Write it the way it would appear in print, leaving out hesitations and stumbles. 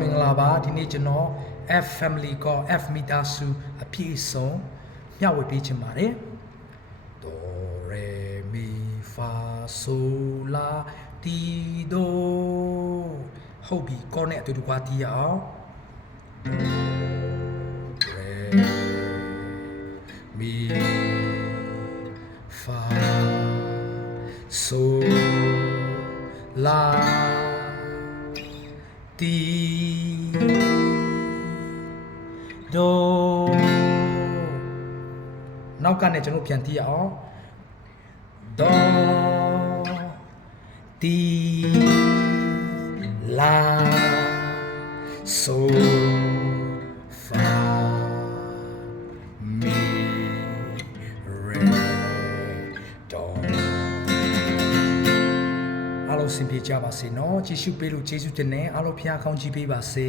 မင်္ဂလာပါဒီနေ့ကျွန်တော် F family က F မိသားစုအပြည့်အစုံမျှဝေပေးချင်ပါတယ် Do re mi fa sol la ti do ဟုတ်ပြီကောနဲ့အတူတူကွာတီးရအောင် Re mi fa sol la ti do နောက်ကနေကျွန်တော်ပြန်တီးရအောင် do ti la so fa mi re do အားလုံးစင်ပြေကြပါစေနော်ကျေးဇူးပေးလို့ကျေးဇူးတင်နေအားလုံးဖျားကောင်းကြီးပေးပါစေ